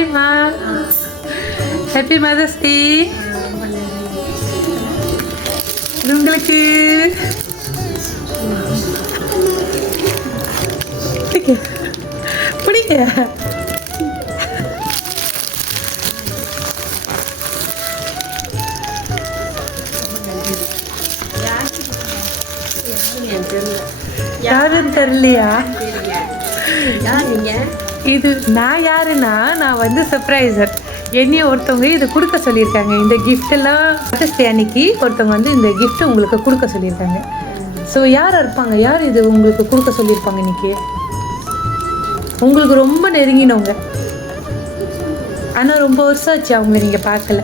ஹாய்மா, happy mother's day. உங்களுக்கு பிடிக்க யாருன்னு தெரியலையா? இது நான் யாருன்னா, நான் வந்து சர்ப்ரைசர். என்னையும் ஒருத்தவங்க இது கொடுக்க சொல்லியிருக்காங்க. இந்த கிஃப்டெல்லாம் மதர்ஸ் டே அன்னைக்கு ஒருத்தவங்க வந்து இந்த கிஃப்ட் உங்களுக்கு கொடுக்க சொல்லியிருக்காங்க. ஸோ யார் இருப்பாங்க, யார் இது உங்களுக்கு கொடுக்க சொல்லியிருப்பாங்க இன்னைக்கு? உங்களுக்கு ரொம்ப நெருங்கினவங்க, ஆனால் ரொம்ப வருஷம் ஆச்சு அவங்கள நீங்கள் பார்க்கல.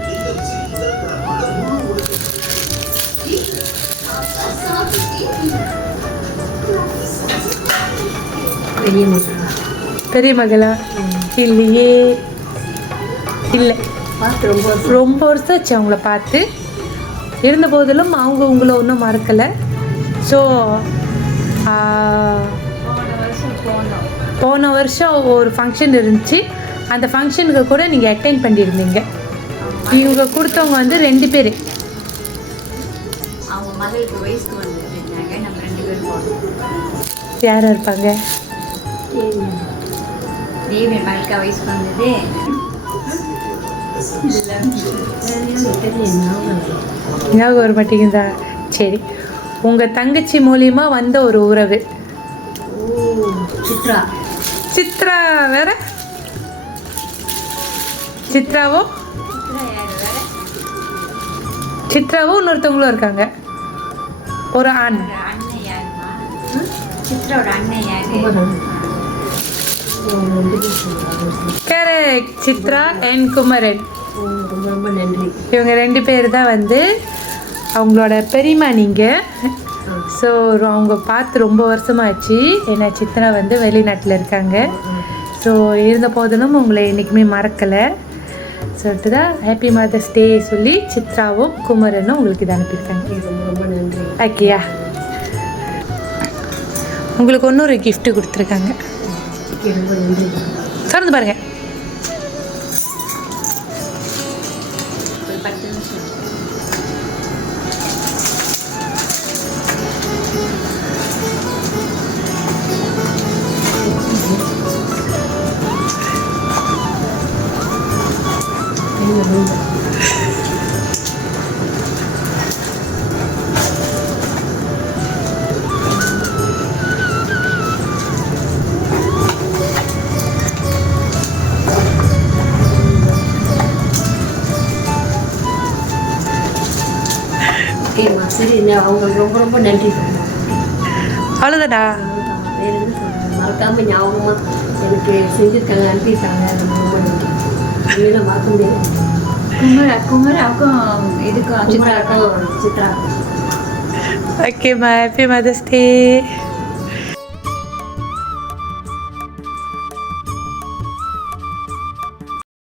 பெரிய மகளா? இல்லையே, இல்லை, ரொம்ப வருஷம் ஆச்சு அவங்கள பார்த்து. இருந்த போதிலும் அவங்க உங்களை ஒன்றும் மறக்கலை. ஸோ போன வருஷம் ஒரு ஃபங்க்ஷன் இருந்துச்சு, அந்த ஃபங்க்ஷனுக்கு கூட நீங்கள் அட்டெண்ட் பண்ணியிருந்தீங்க. இவங்க கொடுத்தவங்க வந்து 2 பேர். யாராக இருப்பாங்க? ஞாபகம் வர மாட்டேங்குதா? சரி, உங்கள் தங்கச்சி மூலியமா வந்த ஒரு உறவு. சித்ரா. சித்ரா வேற? சித்ராவும் இன்னொருத்தவங்களும் இருக்காங்க, ஒரு ஆண். Correct, Chitra and Kumaran. ரொம்ப நன்றி. இவங்க 2 பேர் தான் வந்து அவங்களோட பெரியம்மா நீங்கள். ஸோ அவங்க பார்த்து ரொம்ப வருஷமாச்சு. ஏன்னா சித்ரா வந்து வெளிநாட்டில் இருக்காங்க. ஸோ இருந்த போதிலும் உங்களை என்றைக்குமே மறக்கலை சொல்லிட்டு தான் ஹாப்பி மதர்ஸ் டே சொல்லி சித்ராவும் குமரனும் உங்களுக்கு இதை அனுப்பியிருக்காங்க. ரொம்ப நன்றி. ஓகேயா, உங்களுக்கு இன்னொரு கிஃப்ட் கொடுத்துருக்காங்க. திறந்து பாருங்க. சரி, அவங்களுக்கு ரொம்ப ரொம்ப நன்றி. அவ்வளோதாடா, மறக்காம ஞாபகமாக எனக்கு செஞ்சுருக்காங்க, அனுப்பியிருக்காங்க. ரொம்ப நன்றி. இதெல்லாம் மறக்க முடியாது. குமராவுக்கும் இதுக்கும் சித்ரா. ஓகேம்மா, ஹாப்பி மதர்ஸ் டே.